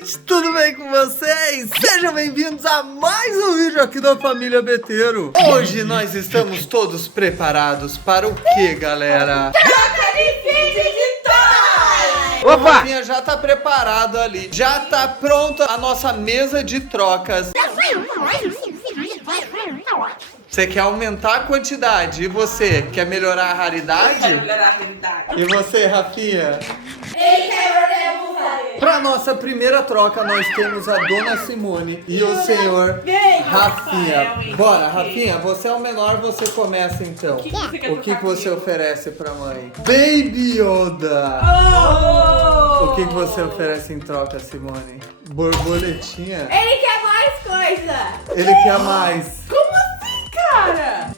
gente, tudo bem com vocês? Sejam bem-vindos a mais um vídeo aqui da Família Beteiro. Hoje nós estamos todos preparados para o que, galera? Troca de vídeo de toys! O Rafinha já tá preparado ali, já tá pronta a nossa mesa de trocas. Você quer aumentar a quantidade e você quer melhorar a raridade? Quero melhorar a realidade. E você, Rafinha? Ele quer fazer. Para nossa primeira troca, nós temos a Dona Simone e o senhor Rafinha. Bora, Rafinha, você é o menor, você começa então. O que você oferece pra mãe? Baby Yoda! O que você oferece em troca, Simone? Borboletinha? Ele quer mais coisa. Ele quer mais. Como assim, cara?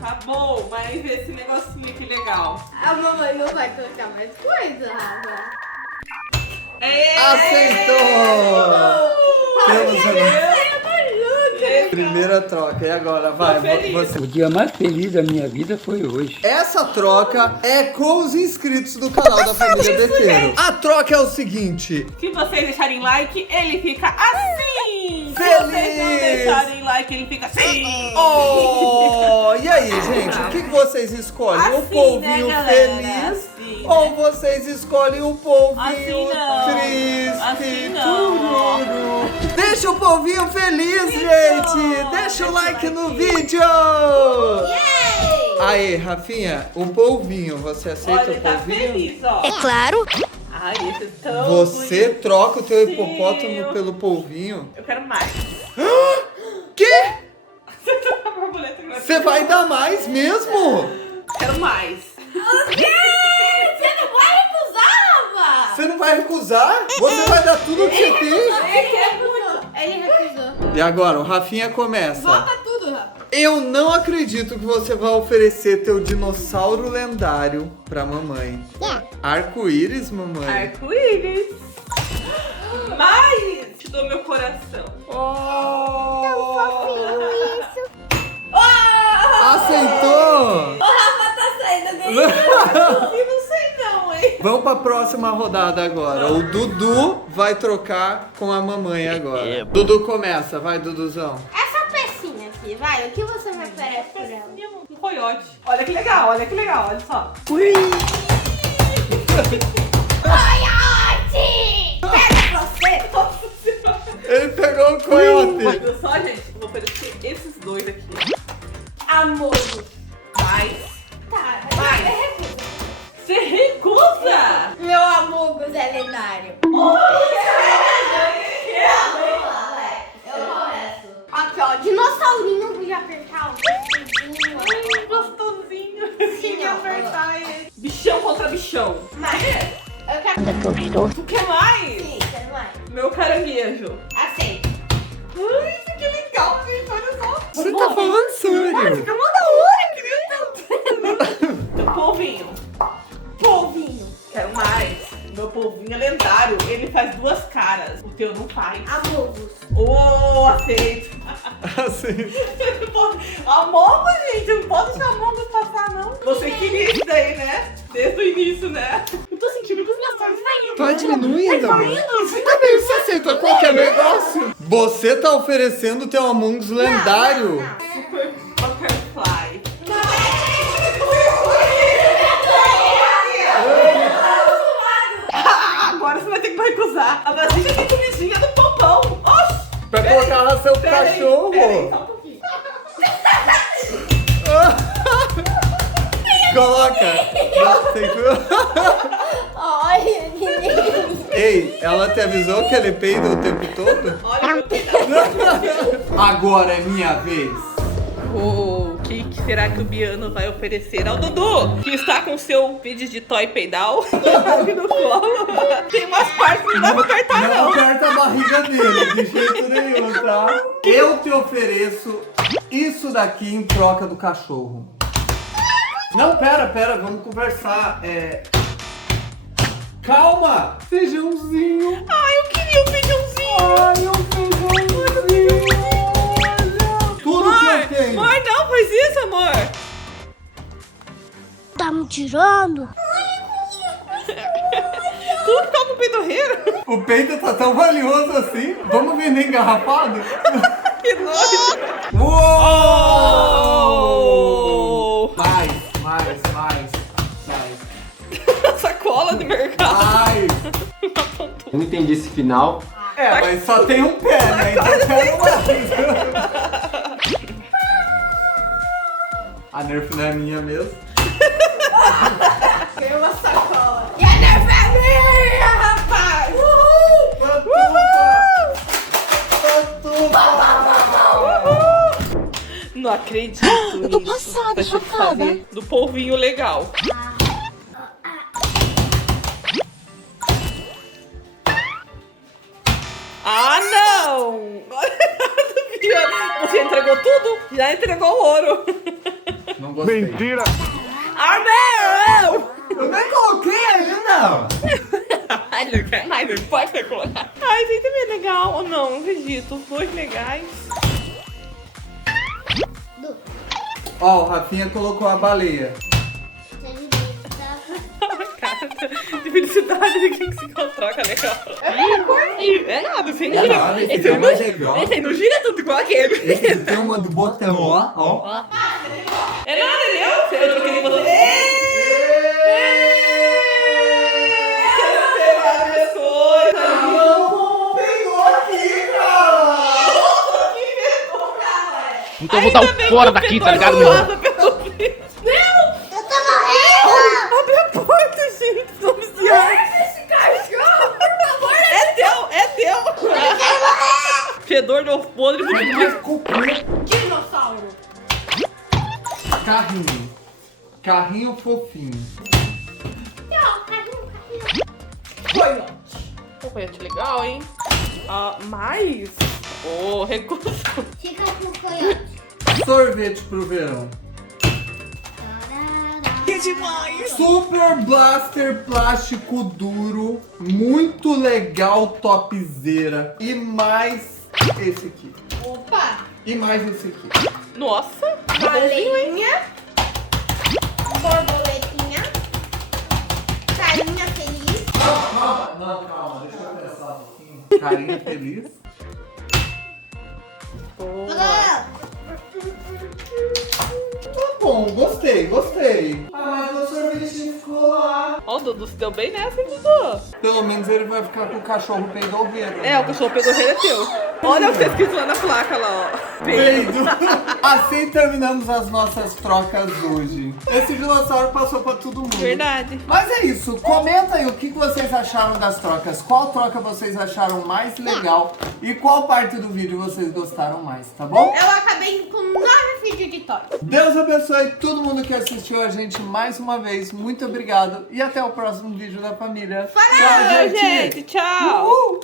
Tá bom, mas esse negocinho aqui legal. A mamãe não vai colocar mais coisa, Rafa. Aceitou! Temos agora. Legal. Primeira troca, e agora? Vai, feliz. você. O dia mais feliz da minha vida foi hoje. Essa troca é com os inscritos do canal da Família Beteiro. gente. A troca é o seguinte. Se vocês deixarem like, ele fica assim. Feliz. Se vocês não deixarem like, ele fica assim. Oh, e aí, gente? O que vocês escolhem? O Assim, polvinho né, galera? feliz? Assim, Ou né? vocês escolhem o polvinho Assim não. triste? Assim não. Tururu. Deixa o polvinho feliz, gente! Deixa o like no vídeo! Aí, Rafinha, o polvinho, você aceita Olha, o ele tá polvinho? feliz, ó. Claro. Ai, esse é tão Você bonito. troca o teu Sim. hipopótamo pelo polvinho? Eu quero mais. Quê? Você troca a borboleta agora. Você vai dar mais mesmo? Quero mais. O quê? Você não vai recusar, Rafa? Você não vai recusar? Você vai dar tudo que você tem? Ele quer muito. Ele recusou. E agora, o Rafinha começa. Volta tudo, Rafa. Eu não acredito que você vai oferecer teu dinossauro lendário pra mamãe. Arco-íris, mamãe? Arco-íris. Mais te dou meu coração. Aceitou? O Rafa tá saindo dele. Eu não sei não, hein? Vamos pra próxima rodada agora. O Dudu vai trocar com a mamãe agora. Dudu começa, vai, Duduzão. Essa pecinha aqui, vai. O que você me oferece por ela? Um coiote. Olha que legal, olha só. Coiote! Pega você! Nossa senhora. Ele pegou o coiote. Olha só, gente, vou oferecer esses dois aqui. Amor. Mais. Tá, Vai. eu recuso. Você recusa? Meu amor, Zé Lendário. Eu começo. Aqui, ó, dinossaurinho, vou já apertar o Gostosinho. Sim, Queria ó. apertar ele. Bichão contra bichão. Mas eu quero. Tu quer mais? Sim, quero mais. Meu caranguejo. Aceito. Ai, que legal, gente. Olha só. Você tá falando sério? Fica mó da hora, querido. Teu polvinho. Polvinho. Quero mais. Meu polvinho é lendário. Ele faz duas caras. O teu não faz. Amogos. Oh, aceito. Assim. Among Us, gente. Eu não posso deixar Among Us passar, não. Você queria isso daí, né? Desde o início, né? Eu tô sentindo que os meus olhos saindo. Tá diminuindo, amor. Você também se aceita qualquer negócio. Você tá oferecendo teu Among Us lendário? Super Butterfly. Agora você vai ter que me recusar. A Brasília tem comidinha do pompom. Oxi! Pra colocar ração pro Peraí, cachorro? peraí, só um pouquinho. Coloca. Tem que- Olha, menino. Ei, ela te avisou que ele peida o tempo todo? Olha meu pedaço. Agora é minha vez. O que será que o Biano vai oferecer ao Dudu? Que está com seu vídeo de toy peidal ali no colo. Tem umas partes que não dá pra apertar, Não não. aperta a barriga dele, de jeito nenhum, tá? Eu te ofereço isso daqui em troca do cachorro. Não, pera, vamos conversar. Calma! Feijãozinho! Ai, eu queria um feijãozinho. Ai, um feijãozinho! Olha! Tudo que eu tenho! Amor, não faz isso, amor. Tá me tirando? Tudo tá com peidorreiro. O peito tá tão valioso assim. Vamos vender engarrafado? Que nojo. Uou! Mais. Sacola de mercado. Ai! Eu não entendi esse final. É, mas só tem um pé, né? Então eu quero mais. A Nerf não é minha mesmo. Ganhei uma sacola. E a Nerf é minha, rapaz! Não acredito. Eu tô passada, chocada. Do polvinho legal. Ah, não! Você entregou tudo? Já entregou o ouro. Não gostei. Mentira! Ah, não! Eu nem coloquei ainda! Ai, não quer mais, não pode colocar. Ai, gente, é bem legal. Ou não acredito. Os dois legais. Ó, o Rafinha colocou a baleia. Cara, de felicidade de quem se troca legal. É nada, você não É gira. nada, esse Esse é mais legal. aí não gira tudo igual aquele. Esse tem uma do botão, ó. É nada, entendeu? Eu troquei de você. Então eu vou dar um fora daqui, tá ligado, meu irmão? Eu tô morrendo! Abre a porta, gente. Vamos Esse cachorro, por favor! É teu. Fedor do podre. Dinossauro! Carrinho fofinho. Não, carrinho. Coiote legal, hein? Ah, mais? Oh, recurso. Fica com o coiote. Sorvete pro verão. Super Blaster plástico duro, muito legal, topzera. E mais esse aqui. Opa! E mais esse aqui. Nossa. Baleinha. Borboletinha. Carinha feliz. Não, calma, deixa eu pensar um pouquinho. Carinha feliz. Boa. Tá bom, gostei. Ah, mas o sorvetinho ficou lá. Ó, o Dudu se deu bem nessa, hein, Dudu? Pelo menos ele vai ficar com o cachorro peidorreiro. É, o cachorro pedorreiro é teu. Olha o que tá escrito lá na placa, lá, ó. Peido. Assim terminamos as nossas trocas hoje. Esse dinossauro passou pra todo mundo. Verdade. Mas é isso, comenta aí o que vocês acharam das trocas. Qual troca vocês acharam mais legal e qual parte do vídeo vocês gostaram mais, tá bom? Eu acabei com 9 vídeos de toy. Deus abençoe todo mundo que assistiu a gente mais uma vez. Muito obrigado e até o próximo vídeo da família. Tchau, gente. Tchau. Uhul.